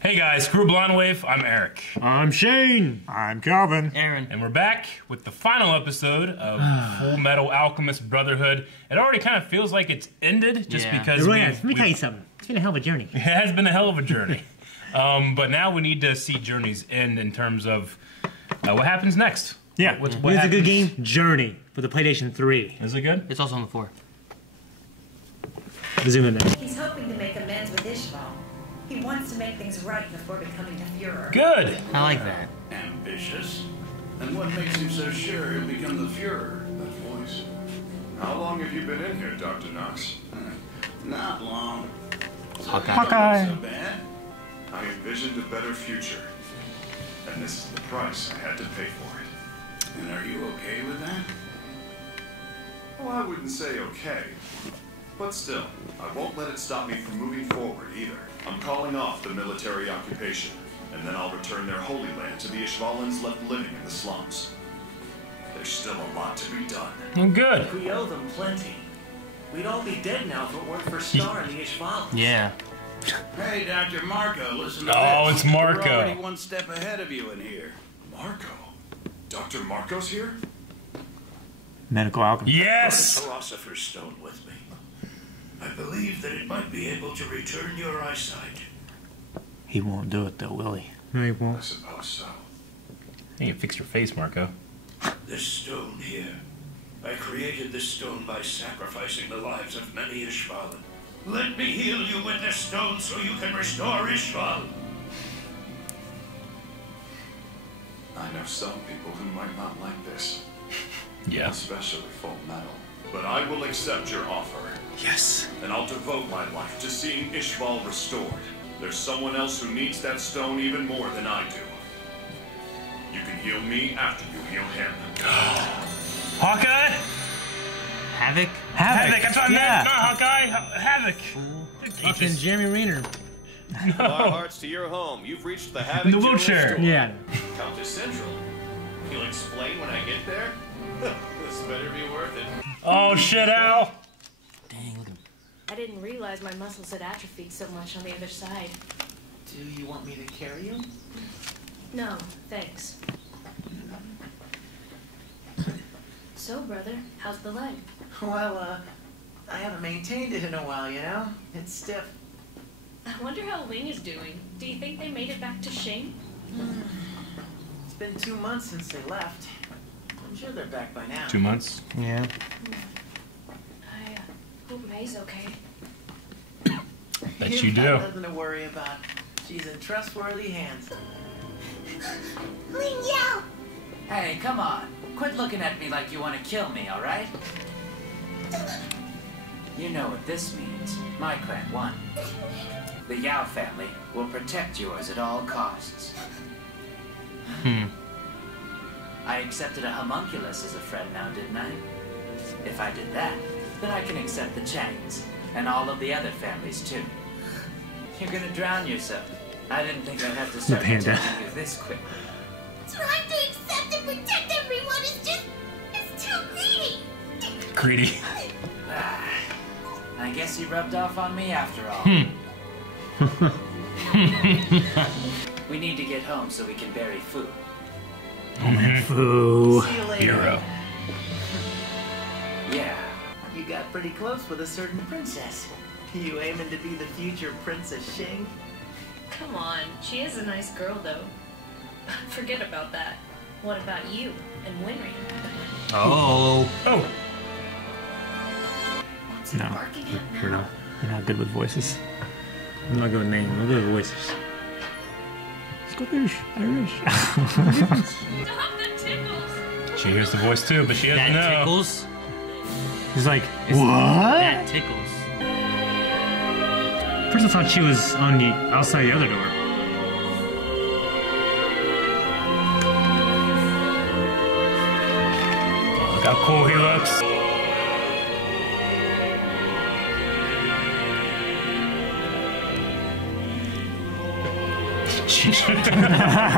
Hey guys, Screw Blonde Wave, I'm Eric. I'm Shane. I'm Calvin. Aaron. And we're back with the final episode of Fullmetal Alchemist Brotherhood. It already kind of feels like it's ended just because Let me tell you something. It's been a hell of a journey. It has been a hell of a journey. But now we need to see Journey's end in terms of what happens next. Yeah, what it was a good game. Journey for the PlayStation 3. Is it good? It's also on the 4. Zoom in there. He's hoping to make amends with Ishval. He wants to make things right before becoming the Führer. Good! I like that. Ambitious? And what makes him so sure he'll become the Führer? That voice. How long have you been in here, Dr. Knox? Not long. Hawkeye. So bad? I envisioned a better future. And this is the price I had to pay for it. And are you okay with that? Well, I wouldn't say okay. But still, I won't let it stop me from moving forward either. I'm calling off the military occupation, and then I'll return their holy land to the Ishvalans left living in the slums. There's still a lot to be done. Oh, good. We owe them plenty. We'd all be dead now if it weren't for Star and the Ishvalans. Yeah. Hey, Dr. Marco, listen to Oh, this. it's Marco. We're already one step ahead of you in here. Marco? Dr. Marco's here? Medical alchemy. Yes! Philosopher's Stone with me. I believe that it might be able to return your eyesight. He won't do it though, will he? No, he I won't. suppose so. You can fix your face, Marco. This stone here. I created this stone by sacrificing the lives of many Ishval. Let me heal you with this stone so you can restore Ishval. I know some people who might not like this. Yeah. Especially Full Metal. But I will accept your offer. Yes. And I'll devote my life to seeing Ishval restored. There's someone else who needs that stone even more than I do. You can heal me after you heal him. Hawkeye? Havoc? Havoc, that's what I meant. Yeah. Not Hawkeye. Havoc. Fucking Jeremy Renner. Our hearts to your home. You've reached the Havoc The General wheelchair. Store. Yeah. Come to Central. You'll explain when I get there? This better be worth it. Oh, shit, Al. Dang, look at him. I didn't realize my muscles had atrophied so much on the other side. Do you want me to carry you? No, thanks. So, brother, how's the leg? Well, I haven't maintained it in a while, you know? It's stiff. I wonder how Ling is doing. Do you think they made it back to Shing? It's been 2 months since they left. I'm sure they're back by now. 2 months. Yeah. I hope May's okay. Bet You've you do. got nothing to worry about. She's in trustworthy hands. Ling Yao! Hey, come on. Quit looking at me like you want to kill me, alright? You know what this means. My clan won. The Yao family will protect yours at all costs. I accepted a homunculus as a friend now, didn't I? If I did that, then I can accept the Changs, and all of the other families too. You're gonna drown yourself. I didn't think I'd have to start panda. protecting you this quick. Trying to accept and protect everyone is just... it's too greedy! Greedy. I guess he rubbed off on me after all. We need to get home so we can bury Fu. Foo. See you later. Hero. Yeah. You got pretty close with a certain princess. You aiming to be the future Princess Shing? Come on, she is a nice girl, though. Forget about that. What about you and Winry? Oh. Oh. What's he No. barking at You're now? not. You're not good with voices. I'm not good with names. I'm good with voices. Scottish, Irish. Stop, that tickles! She hears the voice too, but she doesn't That know. tickles. He's like, It's- what? That tickles. First I thought she was on the outside the other door. Look how cool he looks.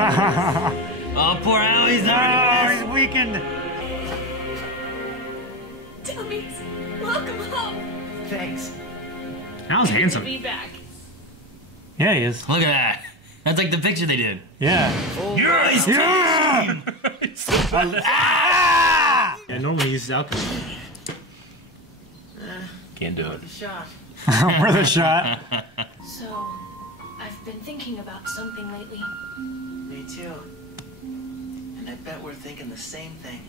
Oh, poor Al, he's already he's weakened. Dummies! Welcome home! Thanks. Al's Good to handsome. be back. Yeah, he is. Look at that. That's like the picture they did. Yeah. Yes! Yeah! Ah! I normally use alchemy. Can't do it. Worth a shot. Worth a shot. So, I've been thinking about something lately. Me too. And I bet we're thinking the same thing.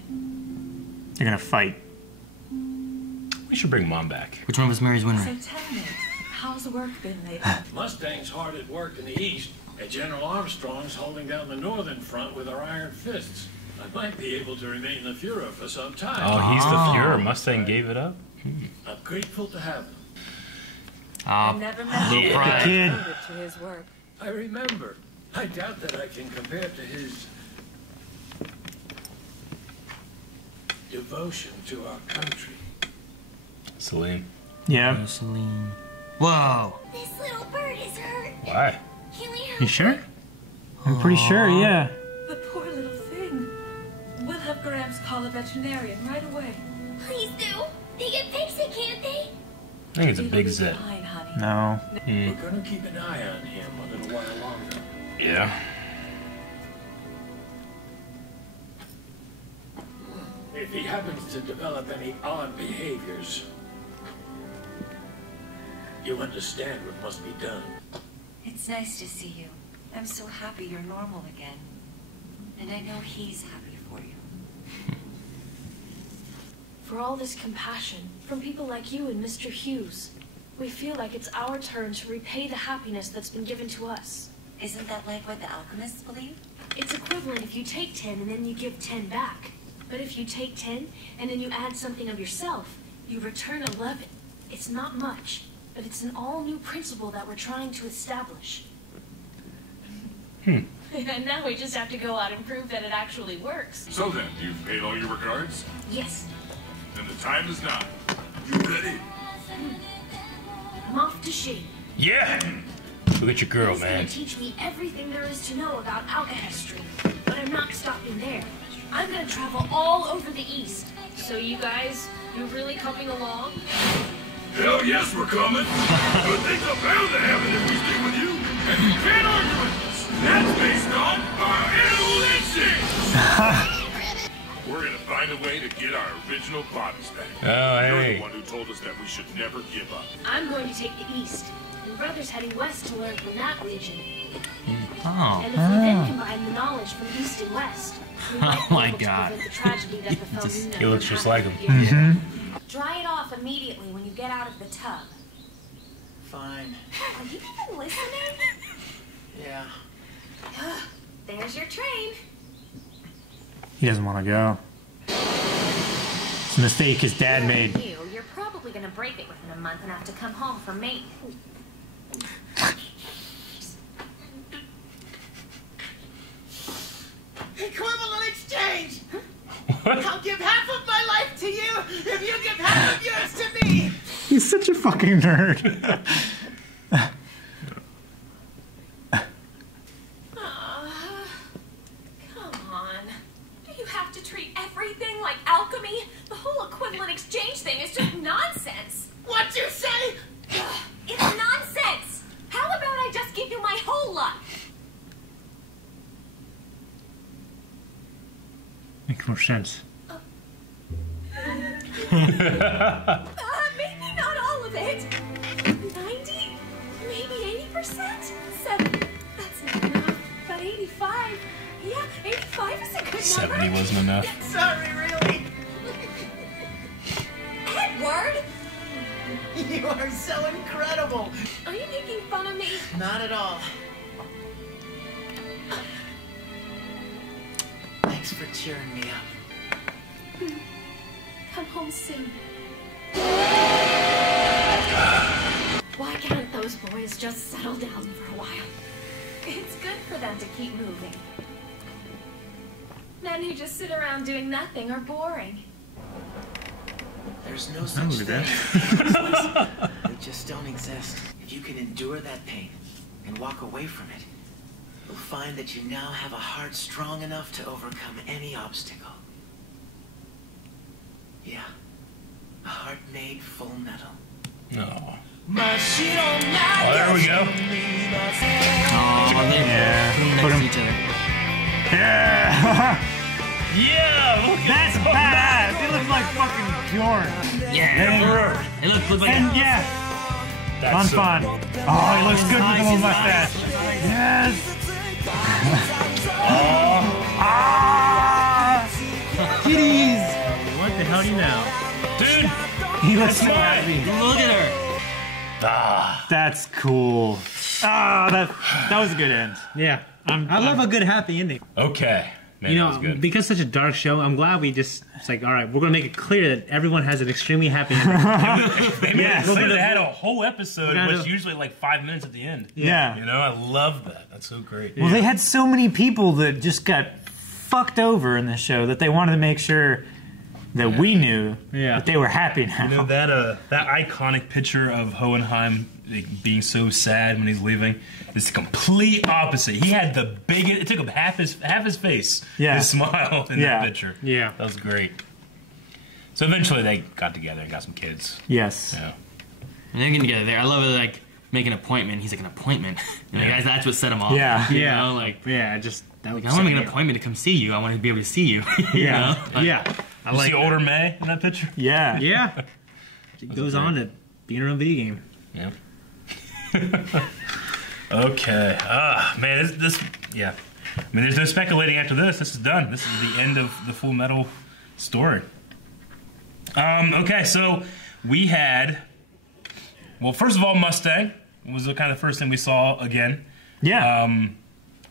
They're gonna fight. We should bring Mom back. Which one was Mary's winner? So tell me, how's work been lately? Mustang's hard at work in the east, and General Armstrong's holding down the northern front with our iron fists. I might be able to remain the Fuhrer for some time. Oh, he's the Fuhrer. Mustang gave it up? I'm grateful to have him. I never met little him. pride. Kid. To his work. I remember. I doubt that I can compare to his devotion to our country. Celine. Yeah. Celine. Whoa. This little bird is hurt. Why? Can we help? You sure? I'm pretty sure, yeah. The poor little thing. We'll have Gramps call a veterinarian right away. Please do. They can fix it, can't they? I think it's a big zit. Fine, honey. No. We're gonna keep an eye on him a little while longer. Yeah. If he happens to develop any odd behaviors, you understand what must be done. It's nice to see you. I'm so happy you're normal again. And I know he's happy for you. For all this compassion, from people like you and Mr. Hughes, we feel like it's our turn to repay the happiness that's been given to us. Isn't that like what the alchemists believe? It's equivalent if you take 10 and then you give 10 back. But if you take 10 and then you add something of yourself, you return 11. It's not much, but it's an all-new principle that we're trying to establish. And now we just have to go out and prove that it actually works. So then, you've paid all your regards? Yes, Then the time is now. You ready? I'm off to Shane. Yeah! Look at your girl, He's gonna man. teach me everything there is to know about alchemy. But I'm not stopping there. I'm gonna travel all over the East. So you guys, you really coming along? Hell yes, we're coming. Good things are bound to happen if we stick with you. And you can't argue with us. That's based on our animal instincts. We're gonna find a way to get our original bodies back. Oh, You're hey. the one who told us that we should never give up. I'm going to take the East. And Brother's heading west to learn from that region. Oh. And if we then combine the knowledge from East and West, we might Oh be my able to God. prevent the tragedy that befell Nuna He looks from just like him. happening again. Dry it off immediately when you get out of the tub. Fine. Are you even listening? Yeah. There's your train. He doesn't want to go. It's a mistake his dad made. You're probably gonna break it within a month and have to come home for maintenance. Equivalent exchange! I'll give half of my life to you if you give half of yours to me! He's such a fucking nerd. Come on. Do you have to treat everything like alchemy? The whole equivalent exchange thing is just nonsense. What'd you say? It's nonsense! How about I just give you my whole life? Makes more sense. Maybe not all of it. 90? Maybe 80%? 7. That's not enough. But 85? Yeah, 85 is a good number. 70 wasn't enough. Sorry, really? Edward! You are so incredible! Are you making fun of me? Not at all. Thanks for cheering me up. Come home soon. Why can't those boys just settle down for a while? It's good for them to keep moving. Men who just sit around doing nothing are boring. There's no such look at thing. They just don't exist. If you can endure that pain and walk away from it, you'll find that you now have a heart strong enough to overcome any obstacle. Yeah. A heart made full metal. No. Oh, there we go. Oh, they Put next him. to each other. Yeah. Yeah, look That's badass. They look like fucking Bjorn. Yeah. They look like And yeah. That's Fun. Oh, he looks good with the little mustache. Yes. Ah. Kitties. What the hell do you know? Dude, He looks so mine. happy. Look at her. ah, That's cool. Ah, that was a good end. Yeah, I love a good happy ending. okay. Man, You that know, was good. because it's such a dark show, I'm glad we just, it's like, all right, we're going to make it clear that everyone has an extremely happy ending. Yes. We're gonna- They had a whole episode, we're gonna- which usually like 5 minutes at the end. Yeah. You know, I love that. That's so great. Well, they had so many people that just got fucked over in the show that they wanted to make sure that we knew that they were happy now. You know that iconic picture of Hohenheim like, being so sad when he's leaving is the complete opposite. He had the biggest. It took him half his face. Yeah. His smile in Yeah. that picture. Yeah. That was great. So eventually they got together and got some kids. Yes. Yeah. And they're getting together there. I love it, like, make an appointment. He's like, an appointment? You know, guys, that's what set him off. Yeah. You Yeah. know, like, just, that like would I want to set make an me up. appointment to come see you. I want to be able to see you. You Yeah. know? Like, Yeah. I You like see older May in that picture? Yeah. Yeah. It goes on to be in her own video game. Yeah. Okay. Man, this. Yeah. I mean, there's no speculating after this. This is done. This is the end of the Full Metal story. Okay, so we had. Well, first of all, Mustang was the kind of first thing we saw again. Yeah.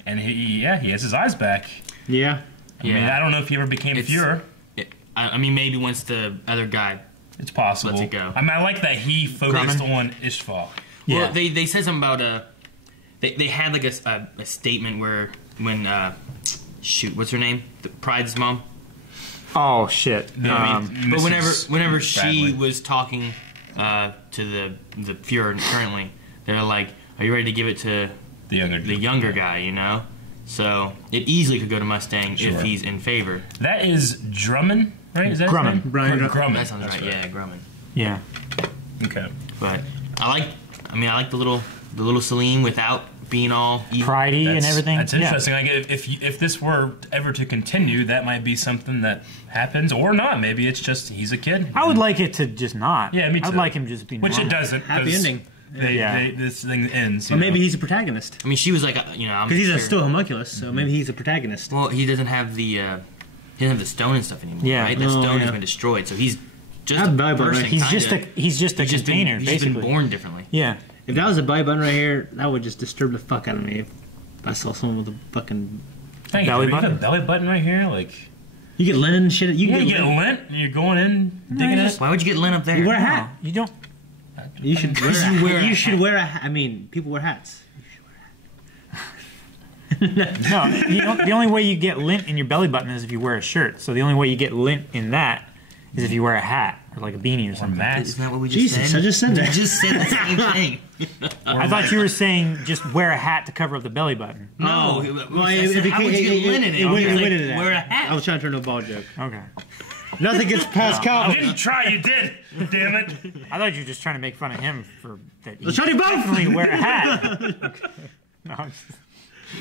And he has his eyes back. Yeah. I mean, I don't know if he ever became Fuhrer. I mean, maybe once the other guy. It's possible. Lets it go. I mean, I like that he focused on Ishval. Well, they said something about they had like a statement where when shoot, what's her name? Pride's mom. Oh shit. But whenever she Bradley. was talking to the Fuhrer currently, they're like, "Are you ready to give it to the younger guy?" You know, so it easily could go to Mustang if he's in favor. That is Drummond, right? Is that his Grumman. name? Brian Grumman. That sounds That's right. Yeah, Grumman. Yeah. Okay. But I like the little Celine without being all evil. Pridey and everything. That's interesting. Like if this were ever to continue, that might be something that happens, or not. Maybe it's just he's a kid. I would like it to just not. Yeah, me too. I'd like him just being Which normal. it doesn't. Happy 'cause ending. This thing ends. Or maybe he's a protagonist. I mean, she was like, you know, Because he's sure. still homunculus, so maybe he's a protagonist. Well, he doesn't have the stone and stuff anymore. Yeah. Right? That Oh, stone has yeah. been destroyed, so he's just That a Bible, right? person. He's kinda. just a container, he's basically. been born differently. Yeah. If that was a belly button right here, that would just disturb the fuck out of me. If I saw someone with a fucking Thank belly you. You got button? a belly button right here, like. you get linen and shit. You Yeah, can you get lint. You're going in, digging it. Why would you get lint up there? You wear a hat. You don't. You should wear. you wear a you should wear a. I mean, people wear hats. No, you don't, the only way you get lint in your belly button is if you wear a shirt. So the only way you get lint in that is if you wear a hat or like a beanie or something. Isn't that what we just Jesus, said? I just said that. You just said the same thing. I thought you were saying just wear a hat to cover up the belly button. No. Well, I said, how would you get lint in it? went He's like, into that. wear a hat. I was trying to turn a ball joke. Okay. Nothing gets past I Calvin. didn't try. You did. Damn it. I thought you were just trying to make fun of him for that. Let's try to both. Definitely wear a hat. Okay. No, I'm just-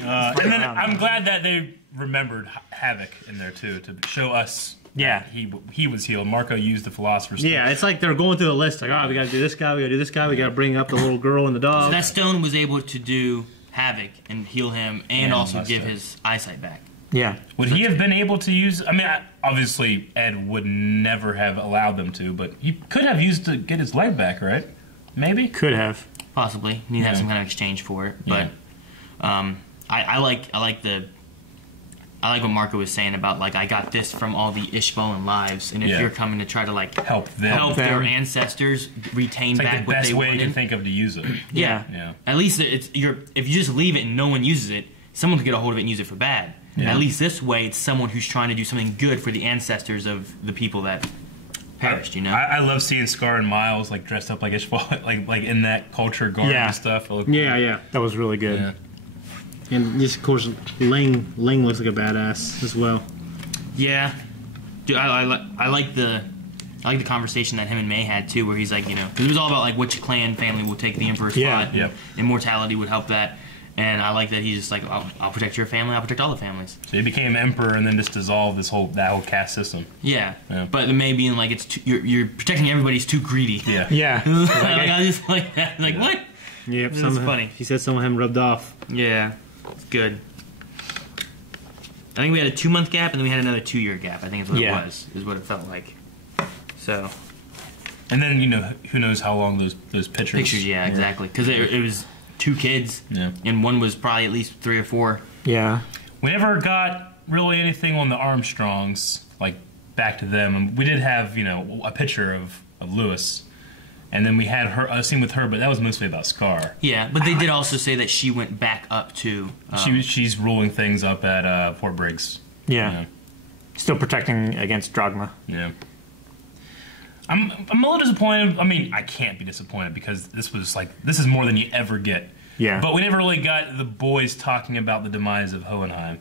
And then I'm glad that they remembered Havoc in there too to show us. Yeah. He was healed. Marco used the Philosopher's Stone. Yeah, it's like they're going through the list. Like, oh, we got to do this guy. We got to do this guy. We got to bring up the little girl and the So dog. that stone was able to do havoc and heal him, and And also Mustang. give his eyesight back. yeah. Would he have been able to use? I mean, obviously Ed would never have allowed them to, but he could have used to get his leg back, right? Maybe. Could have. Possibly, you need to have some kind of exchange for it. But I like what Marco was saying about like I got this from all the Ishvalan lives, and if Yeah. you're coming to try to like Help them. help their ancestors retain It's like back the what best they way wanted. to think of to use it. Yeah. Yeah. At least if you just leave it and no one uses it, someone could get a hold of it and use it for bad. Yeah. At least this way, it's someone who's trying to do something good for the ancestors of the people that perished. You know. I love seeing Scar and Miles like dressed up like Ishval, like in that culture garb Yeah. and stuff. Yeah. That was really good. Yeah. And just, of course, Ling looks like a badass as well. Yeah, dude, I like the I like the conversation that him and May had too, where he's like, you know, 'cause it was all about like which clan family will take the Emperor's spot. Yeah. Immortality would help that, and I like that he's just like, I'll protect your family, I'll protect all the families. So he became emperor and then just dissolved that whole caste system. Yeah. But the May being like, you're protecting everybody's too greedy. Yeah. Like, I just like that. Like what? Yep. It's funny. He said some of him rubbed off. Yeah. It's good. I think we had a 2-month gap, and then we had another 2-year gap. I think is what it was. Is what it felt like. So. And then, you know, who knows how long those pictures. Yeah, exactly. Because it was 2 kids, and one was probably at least 3 or 4. Yeah. We never got really anything on the Armstrongs, like back to them. And we did have, you know, a picture of Lewis, and then we had a scene with her, but that was mostly about Scar. Yeah, but they did also say that she went back up to. She's ruling things up at Fort Briggs. Yeah. You know? Still protecting against Drogma. Yeah. I'm a little disappointed. I mean, I can't be disappointed because this is more than you ever get. Yeah. But we never really got the boys talking about the demise of Hohenheim.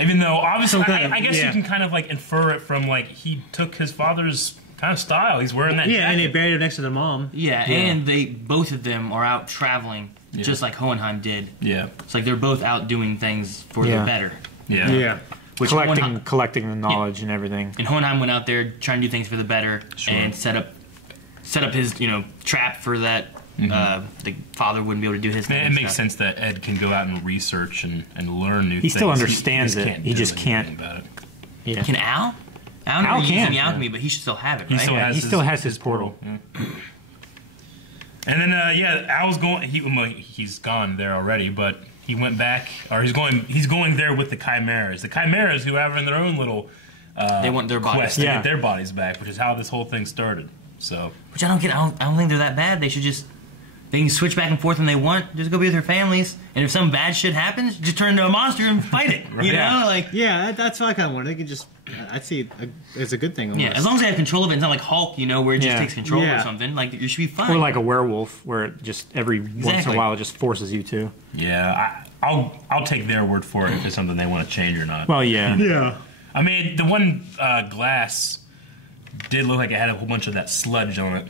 Even though, obviously, I guess you can kind of like infer it from like he took his father's kind of style. He's wearing that jacket. And he buried her next to the mom. Yeah, and both of them are out traveling just like Hohenheim did. Yeah. It's like they're both out doing things for the better. Yeah. Which collecting the knowledge and everything. And Hohenheim went out there trying to do things for the better and set up his trap for that. The father wouldn't be able to do his thing. It makes sense that Ed can go out and research and learn new things. He still understands it. He just can't. About it. Yeah. Can Al? Al can. Using alchemy, but he should still have it, right? He still has his portal. Yeah. And then Al's going. He's gone there already, but he went back, or he's going there with the Chimeras. The Chimeras, who have in their own little they want their bodies quest to get their bodies back, which is how this whole thing started. So, which I don't get. I don't think they're that bad. They should just. They can switch back and forth when they want. Just go be with their families. And if some bad shit happens, just turn into a monster and fight it. You know, like that's what I kind of want. They could just. I'd see it as a good thing. Almost. Yeah, as long as they have control of it, it's not like Hulk, where it just takes control or something. Like you should be fine. Or like a werewolf, where it just every once in a while it just forces you to. Yeah, I'll take their word for it if it's something they want to change or not. Well, yeah. Yeah. I mean, the one glass did look like it had a whole bunch of that sludge on it.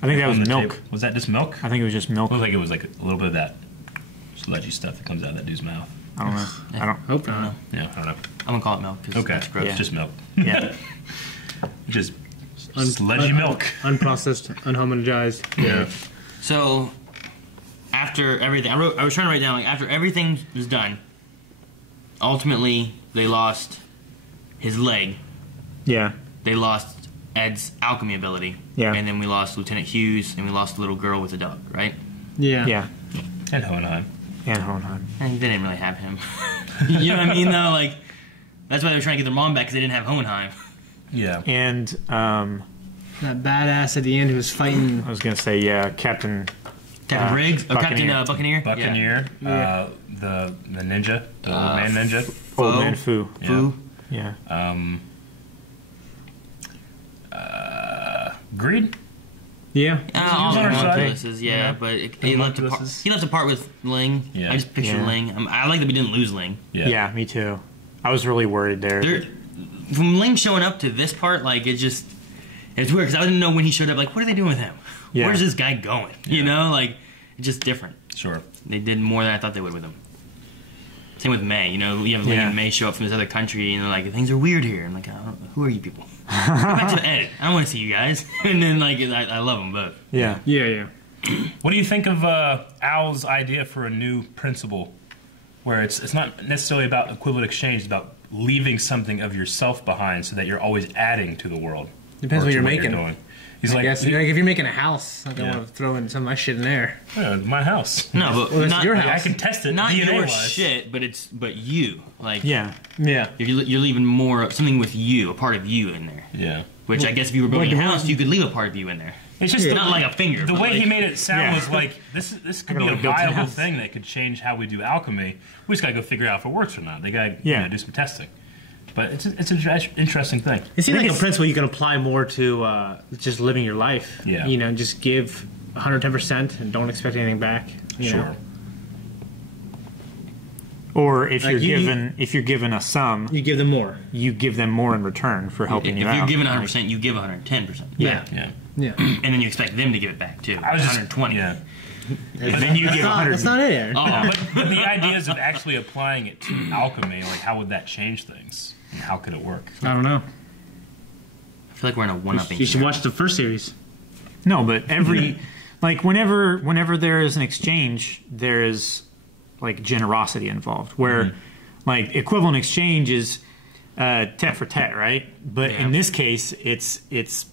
I think that was milk. Table. Was that just milk? I think it was just milk. It looked like it was like a little bit of that sludgy stuff that comes out of that dude's mouth. I don't know. Yeah. I don't hope not. Yeah, I don't know. I'm gonna call it milk because that's gross. It's just milk. Yeah. Just sludgy milk. Unprocessed, unhomogenized. Yeah. So after everything, I was trying to write down after everything was done. Ultimately, they lost his leg. Yeah. They lost Ed's alchemy ability. Yeah. And then we lost Lieutenant Hughes, and we lost the little girl with the dog, right? Yeah. Yeah. And Hohenheim. And they didn't really have him. You know what I mean, though? Like, that's why they were trying to get their mom back, because they didn't have Hohenheim. Yeah. And, that badass at the end who was fighting... I was going to say, Captain Briggs? Or Captain Buccaneer? Buccaneer. Yeah. The ninja. The old man ninja. Old man Fu. Yeah. Yeah. Greed? Yeah. All the homunculouses, Yeah. but he left a part with Ling. Yeah. I just pictured Ling. I like that we didn't lose Ling. Yeah, me too. I was really worried there. From Ling showing up to this part, like, it's weird, because I didn't know when he showed up, like, what are they doing with him? Yeah. Where's this guy going? You know, like, it's just different. Sure. They did more than I thought they would with him. Same with May. You know, you have Ling and May show up from this other country, and they're like, things are weird here. I'm like, who are you people? Go back to the edit. I don't want to see you guys. And then, like, I love them both. Yeah. Yeah. What do you think of Al's idea for a new principle, where it's not necessarily about equivalent exchange, it's about leaving something of yourself behind so that you're always adding to the world? Depends what you're making. Doing. He's I guess, if you're making a house, I don't want to throw in some of my shit in there. Yeah, my house. No, but it's your house. I can test it. Not your DNA-wise. shit, but you. Like, Yeah. You're leaving more something with you, a part of you in there. Yeah. Which I guess if you were building a house, you could leave a part of you in there. It's just not like a finger. The but way like, he made it sound was like this could be a viable thing that could change how we do alchemy. We just gotta go figure out if it works or not. They gotta do some testing. But it's an interesting thing. It seems like a principle you can apply more to just living your life. Yeah. You know, just give 110% and don't expect anything back. You know? Or if Like you're given a sum, you give them more. You give them more in return for helping you out. If you're given 100%, you give 110%. Yeah. And then you expect them to give it back too. I was just 120. Yeah. And then you give 100. That's not it, Aaron. Oh, but the ideas of actually applying it to alchemy, like how would that change things? And how could it work? I don't know. I feel like we're in a one-upping. You should watch the first series. No, but every like whenever there is an exchange, there is like generosity involved. Where like equivalent exchange is tet for tet, right? But in this case, it's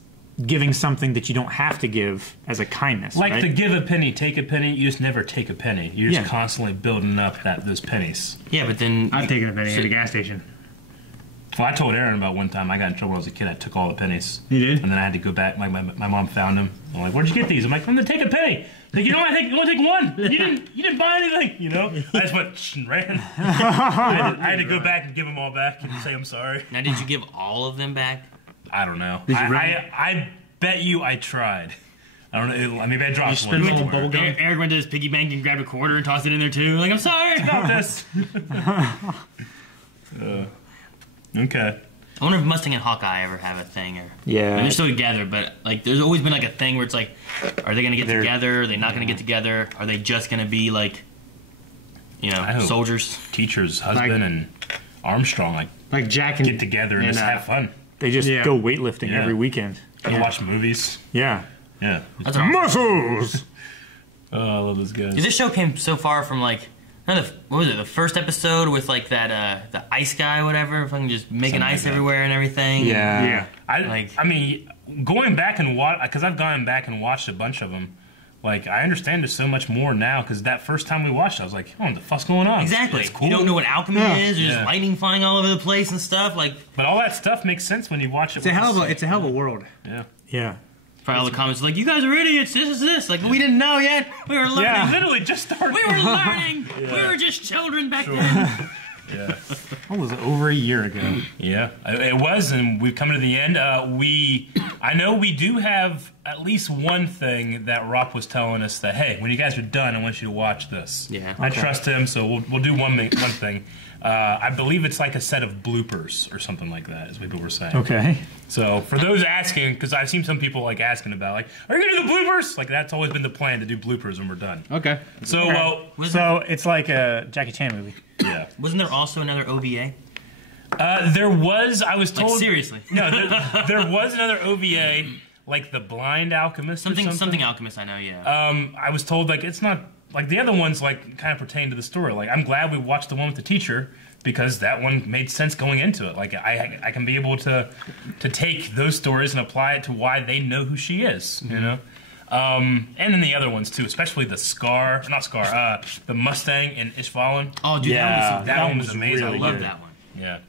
giving something that you don't have to give as a kindness. Like right? to give a penny, take a penny. You just never take a penny. You're just constantly building up those pennies. Yeah, but then I've taken a penny at a gas station. Well, I told Aaron about one time I got in trouble when I was a kid. I took all the pennies. You did? And then I had to go back. My mom found them. I'm like, "Where'd you get these?" I'm like, "I'm gonna take a penny." Like, you know what? I only take one. You didn't buy anything. You know? I just went and ran. I had to go back and give them all back and say I'm sorry. Now, did you give all of them back? I don't know. Did you I bet you I tried. I don't know. Maybe I dropped one. Eric went to his piggy bank and grabbed a quarter and tossed it in there too. Like, I'm sorry about this. Okay. I wonder if Mustang and Hawkeye ever have a thing, or Yeah. I mean, they're still together, but like, there's always been like a thing where it's like, are they gonna get together? Are they not gonna get together? Are they just gonna be like, you know, soldiers, teachers, husband, and Armstrong, like Jack and get together and just have fun. They just go weightlifting every weekend. And watch movies. Yeah. Yeah. That's awesome. Muscles. Oh, I love those guys. Dude, this show came so far from like, what was it? The first episode with like that the ice guy, or whatever, fucking just making ice everywhere and everything. Yeah. I mean, going back and watch, because I've gone back and watched a bunch of them. Like, I understand there's so much more now, because that first time we watched it, I was like, oh, what the fuck's going on? Exactly. It's cool. You don't know what alchemy is. There's just lightning flying all over the place and stuff. Like, but all that stuff makes sense when you watch it. It's a hell of a world. Yeah. Yeah. Probably all the comments like, you guys are idiots. This is this. Like, we didn't know yet. We were learning. Yeah. Literally just started. We were learning. We were just children back then. Yeah. That was over a year ago. Yeah, it was, and we've come to the end. I know we do have at least one thing that Rock was telling us that, hey, when you guys are done, I want you to watch this. Yeah. I trust him, so we'll do one thing. I believe it's like a set of bloopers or something like that, is what people were saying. Okay. So for those asking, because I've seen some people like asking about, like, are you gonna do the bloopers? Like, that's always been the plan, to do bloopers when we're done. Okay. So So it's like a Jackie Chan movie. Yeah. Wasn't there also another OVA? There was. I was told. Like, seriously? No, there was another OVA, like The Blind Alchemist. Something Alchemist. I know. Yeah. I was told like it's not like the other ones like kind of pertain to the story. Like, I'm glad we watched the one with the teacher, because that one made sense going into it. Like, I can be able to take those stories and apply it to why they know who she is. You know. And then the other ones too, especially the the Mustang and Ishvalan. Oh, dude, that one was amazing. I love that one. Yeah.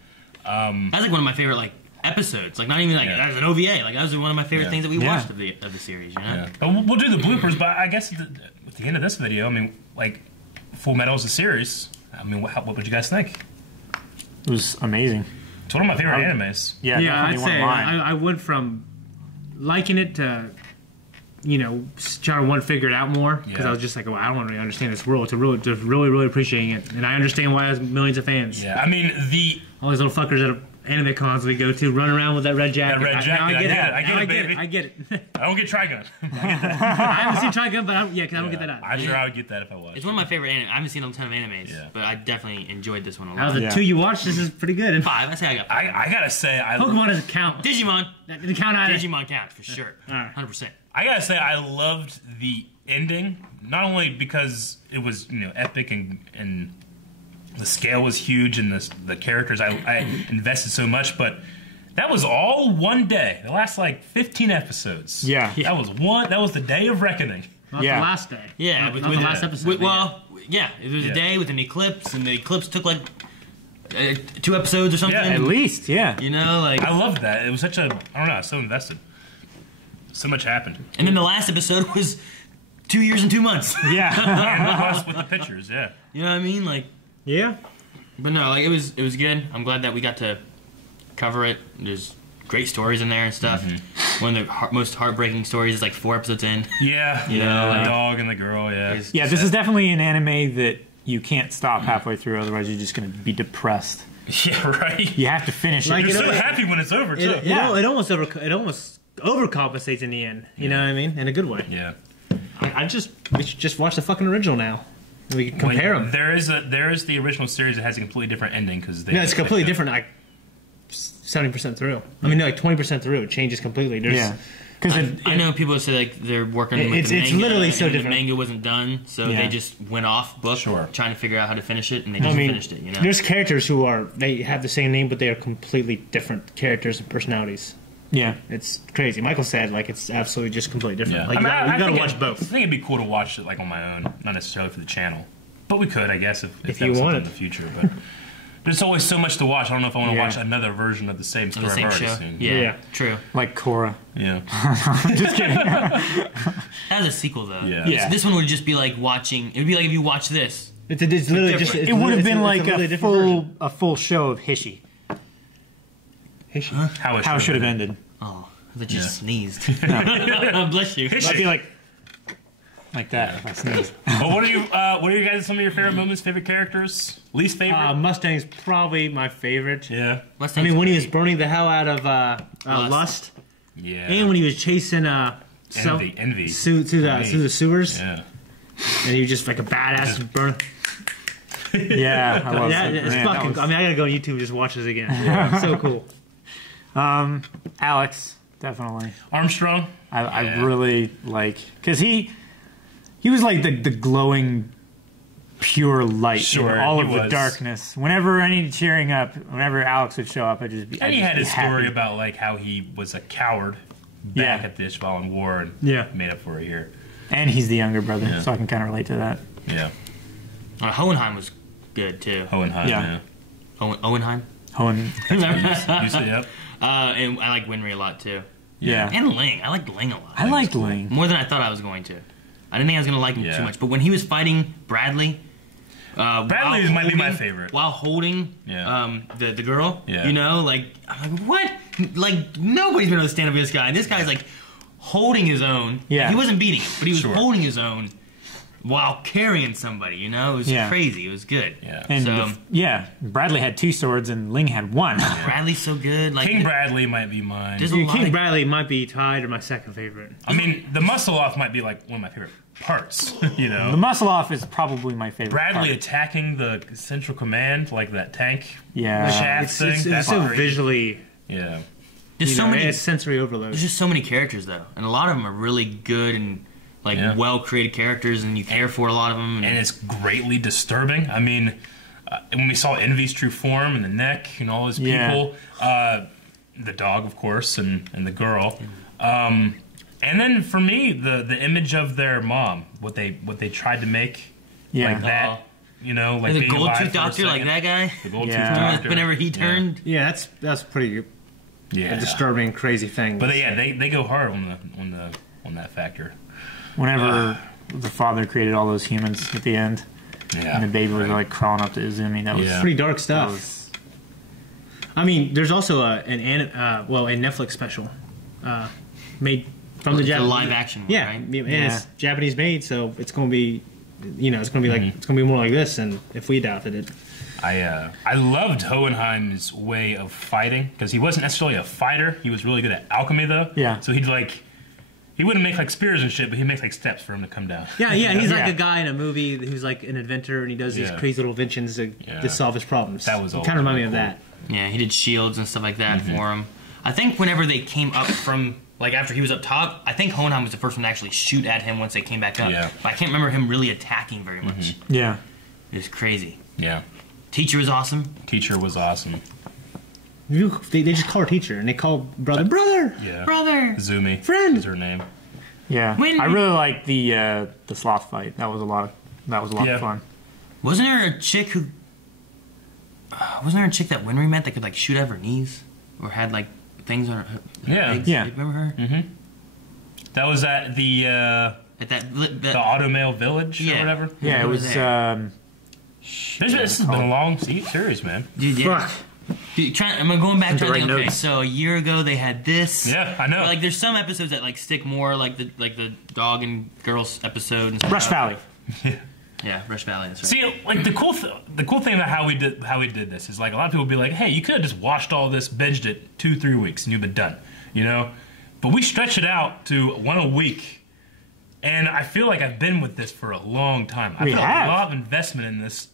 That's like one of my favorite like episodes. Like, not even like as an OVA. Like, that was one of my favorite things that we watched of the series. You know. Yeah. But we'll do the bloopers. But I guess at the end of this video, I mean, like, Fullmetal is a series. I mean, what would you guys think? It was amazing. It's one of my favorite animes. Yeah, I'd say I went from liking it to, you know, trying to figure it out more, because I was just like, well, I don't really understand this world. To really appreciating it, and I understand why it has millions of fans. Yeah, I mean all these little fuckers at anime cons we go to run around with that red jacket. That red jacket. I get it. I don't get Trigun. I haven't seen Trigun, but because I don't get that out. I'm sure I would get that if I was. It's one of my favorite anime. I haven't seen a ton of animes, but I definitely enjoyed this one a lot. Out of the two you watched, this is pretty good. 5. I say I got 5. I gotta say, Pokemon doesn't count. Digimon. The count either. Digimon counts for sure. 100%. I gotta say, I loved the ending, not only because it was, you know, epic and the scale was huge and the characters I invested so much, but that was all one day. The last like 15 episodes. Yeah. That was the day of reckoning. Not the last day. Yeah, not the last episode. It was a day with an eclipse, and the eclipse took like 2 episodes or something. Yeah, at least, yeah. You know, like, I loved that. It was such a, I don't know, I was so invested. So much happened. And then the last episode was 2 years and 2 months. Yeah. And with the pictures, yeah. You know what I mean? Like, yeah. But no, like, it was good. I'm glad that we got to cover it. There's great stories in there and stuff. Mm-hmm. One of the most heartbreaking stories is like 4 episodes in. Yeah. You know, the dog and the girl, yeah. Yeah, this is definitely an anime that you can't stop halfway through, otherwise you're just going to be depressed. Yeah, right. You have to finish Like, it. You're so happy when it's over too. It almost overcompensates in the end. You know what I mean? In a good way. Yeah. We should just watch the fucking original now. We can compare them. There is the original series that has a completely different ending because it's completely different. Like 70% through. I mean, no, like 20% through. It changes completely. Because I know people say like they're working with the manga. It's literally so different. The manga wasn't done, so they just went off book trying to figure out how to finish it, and they just finished it. You know, there's characters they have the same name, but they are completely different characters and personalities. Yeah, it's crazy. Michael said like it's absolutely just completely different. Yeah. Like you gotta watch both. I think it'd be cool to watch it like on my own, not necessarily for the channel, but we could, I guess, if you want it in the future. But there's always so much to watch. I don't know if I want to watch another version of the same story I've already seen. Yeah, true. Like Korra. Yeah. Just kidding. That was a sequel, though. Yeah. This one would just be like watching. It would be like if you watch this. It's literally just. It would have been like a full show of Hishi. Hishi. How it should have ended. Oh, I thought you sneezed. Bless you. I'd be like that if I sneezed. Well, what are you guys? Some of your favorite moments, favorite characters, least favorite? Mustang's probably my favorite. Yeah. I mean, when he was burning the hell out of Lust. Yeah. And when he was chasing Envy through the sewers. Yeah. And he was just like a badass burn. Yeah, I love that. It's fucking. I mean, I gotta go on YouTube and just watch this again. Yeah. So cool. Alex, definitely. Armstrong. I really like because he was like the glowing, pure light in all of the darkness. Whenever I needed cheering up, whenever Alex would show up, I'd just be. And he had his story about like how he was a coward back at the Ishvalan War and made up for it here. And he's the younger brother, so I can kind of relate to that. Yeah. Hohenheim was good too. Hohenheim, yeah. Owenheim? You say yep. And I like Winry a lot too. Yeah. And Ling. I liked Ling a lot. I liked Ling. More than I thought I was going to. I didn't think I was going to like him too much. But when he was fighting Bradley... Bradley might be my favorite. While holding the girl, yeah. You know, like, I'm like, what? Like, nobody's been able to stand up to this guy. And this guy's like holding his own. Yeah. He wasn't beating him, but he was holding his own while carrying somebody, you know? It was crazy. It was good. Yeah. And Bradley had 2 swords and Ling had 1. Yeah. Bradley's so good. Like King Bradley might be mine. King Bradley might be tied or my second favorite. I mean, the muscle off might be like one of my favorite parts, you know? The muscle off is probably my favorite Bradley part. attacking the Central Command, like that tank shaft thing. It's so visually... Yeah. There's so many sensory overload. There's just so many characters though, and a lot of them are really good and like well created characters, and you care for a lot of them. And it's greatly disturbing. I mean, when we saw Envy's true form and the neck and all his people, the dog, of course, and the girl, and then for me, the image of their mom, what they tried to make, like that. You know, like the gold tooth doctor, like that guy. The gold tooth doctor. Whenever he turned, that's pretty. A disturbing, crazy thing. But they go hard on that factor. Whenever the father created all those humans at the end, and the baby was like crawling up to Izumi, that was pretty dark stuff. I mean, there's also a Netflix special made from the Japanese live action one, right? And it's Japanese made, so it's going to be, it's going to be like it's going to be more like this, and if we adapted it. I loved Hohenheim's way of fighting because he wasn't necessarily a fighter. He was really good at alchemy, though. Yeah. So he wouldn't make like spears and shit, but he'd make like steps for him to come down. Yeah. He's like a guy in a movie who's like an inventor, and he does these crazy little inventions to solve his problems. That was kind of remind me of that. Yeah, he did shields and stuff like that for him. I think whenever they came up from like after he was up top, I think Hohenheim was the first one to actually shoot at him once they came back up. Yeah. But I can't remember him really attacking very much. Yeah. It was crazy. Yeah. Teacher was awesome. Teacher was awesome. They just call her teacher, and they call brother. Yeah. Brother. Zumi. Friend. Is her name. Yeah. I really liked the sloth fight. That was a lot of fun. Wasn't there a chick who? Wasn't there a chick that Winry met that could like shoot out of her knees, or had like things on her legs? Yeah. You remember her? Mm-hmm. That was at the the Automail Village or whatever. Yeah, it was. This has been a long series, man. Dude, yeah. I'm going back to okay. So a year ago they had this. Yeah, I know. But, like, there's some episodes that like stick more, like the dog and girls episode and stuff. Rush Valley. Yeah, Rush Valley. That's right. See, like the cool thing about how we did this is like a lot of people would be like, hey, you could have just watched all this, binged it 2-3 weeks, and you've been done, you know. But we stretch it out to one a week, and I feel like I've been with this for a long time. I feel like a lot of investment in this.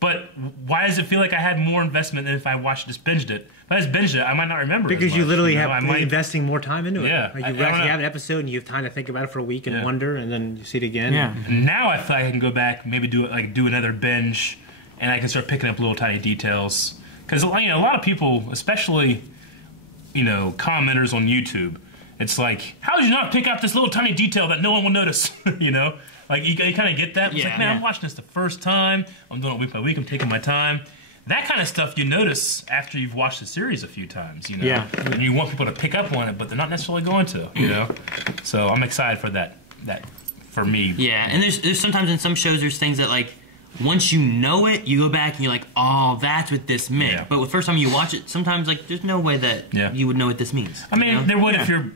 But why does it feel like I had more investment than if I just binged it? If I just binged it, I might not remember. Because you much, literally you know? have investing more time into it. Yeah, like you actually have an episode and you have time to think about it for a week and wonder, and then you see it again. Yeah. Now I feel like I can go back, maybe do another binge, and I can start picking up little tiny details. Because a lot of people, especially commenters on YouTube, it's like, how did you not pick up this little tiny detail that no one will notice? Like, you kind of get that? It's like, man, I'm watching this the first time. I'm doing it week by week. I'm taking my time. That kind of stuff you notice after you've watched the series a few times, Yeah. And you want people to pick up on it, but they're not necessarily going to, So I'm excited for that for me. Yeah, and there's sometimes in some shows there's things that, like, once you know it, you go back and you're like, oh, that's what this meant. Yeah. But the first time you watch it, sometimes, like, there's no way that you would know what this means. I mean, there would if you're,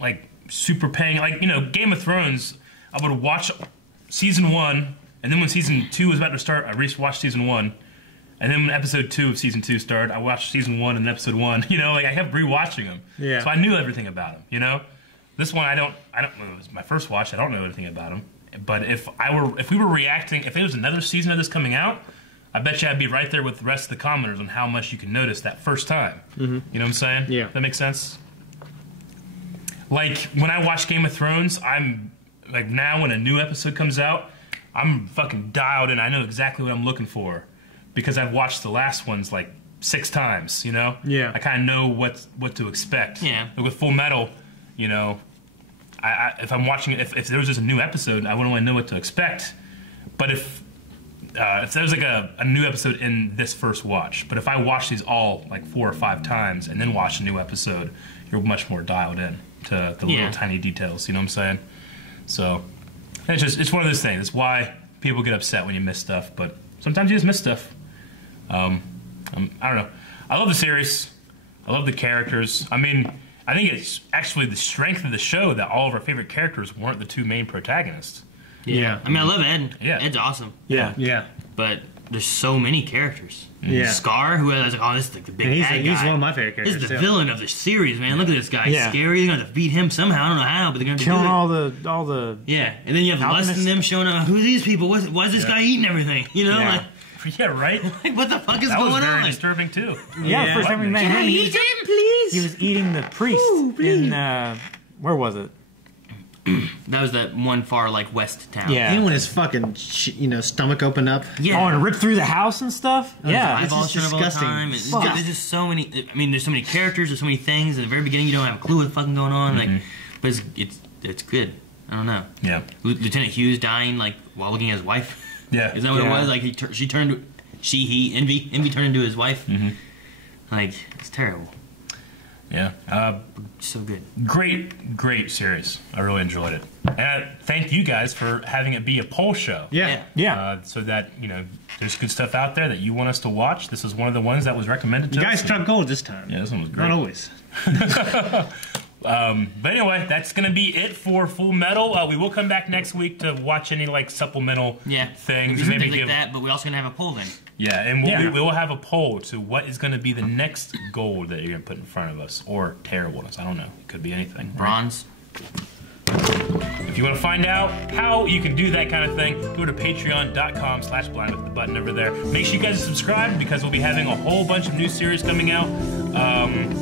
like, super paying. Like, Game of Thrones, I would watch season 1, and then when season 2 was about to start, I rewatched season 1. And then when episode 2 of season 2 started, I watched season 1 and episode 1. I kept rewatching them. Yeah. So I knew everything about them, This one, I don't it was my first watch, I don't know anything about them. But if we were reacting, if there was another season of this coming out, I bet you I'd be right there with the rest of the commenters on how much you can notice that first time. Mm-hmm. You know what I'm saying? Yeah. That makes sense? Like, when I watch Game of Thrones, I'm, like, now when a new episode comes out, I'm fucking dialed in. I know exactly what I'm looking for because I've watched the last ones, like, 6 times, Yeah. I kind of know what to expect. Yeah. Like with Fullmetal, if I'm watching it, if there was just a new episode, I wouldn't really know what to expect. But if there's like a new episode in this first watch, but if I watch these all like 4 or 5 times and then watch a new episode, you're much more dialed in to the little tiny details. You know what I'm saying? So it's one of those things. It's why people get upset when you miss stuff, but sometimes you just miss stuff. I don't know. I love the series. I love the characters. I mean, I think it's actually the strength of the show that all of our favorite characters weren't the 2 main protagonists. Yeah. I mean, I love Ed. Yeah. Ed's awesome. Yeah. Yeah. But there's so many characters. Yeah. Scar, who I was like, oh, this is like the big bad guy. He's one of my favorite characters. This is the villain of the series, man. Look at this guy. He's scary. They're going to defeat him somehow. I don't know how, but they're going to killing do it. all the Yeah. And then you have Lust in them showing up. Who are these people? Why is this guy eating everything? Yeah. Yeah, right? Like, what the fuck is that going on? That was very disturbing, too. Yeah, first time we met him, he was eating the priest in, where was it? That was that one far, like, west town. Yeah. And when his fucking, stomach opened up. Yeah. Oh, and ripped through the house and stuff? Yeah. It's just disgusting. There's just so many, I mean, there's so many characters, there's so many things. At the very beginning, you don't have a clue what's fucking going on. Like, but it's good. I don't know. Yeah. Lieutenant Hughes dying, like, while looking at his wife. Yeah. Is that what it was? Like, Envy turned into his wife. Mm-hmm. Like, it's terrible. Yeah. So good. Great series. I really enjoyed it. And thank you guys for having it be a poll show. Yeah. So that, there's good stuff out there that you want us to watch. This is one of the ones that was recommended to us. You guys struck gold this time. Yeah, this one was great. Not always. But anyway, that's going to be it for Full Metal. We will come back next week to watch any like supplemental things. Maybe like that, but we're also going to have a poll then. Yeah, and we will have a poll to what is going to be the next gold that you're going to put in front of us, or terribleness. I don't know. It could be anything. Bronze. If you want to find out how you can do that kind of thing, go to patreon.com/blind with the button over there. Make sure you guys subscribe because we'll be having a whole bunch of new series coming out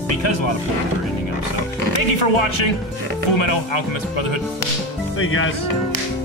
because a lot of polls are ending up. So thank you for watching Fullmetal Alchemist Brotherhood. Thank you guys.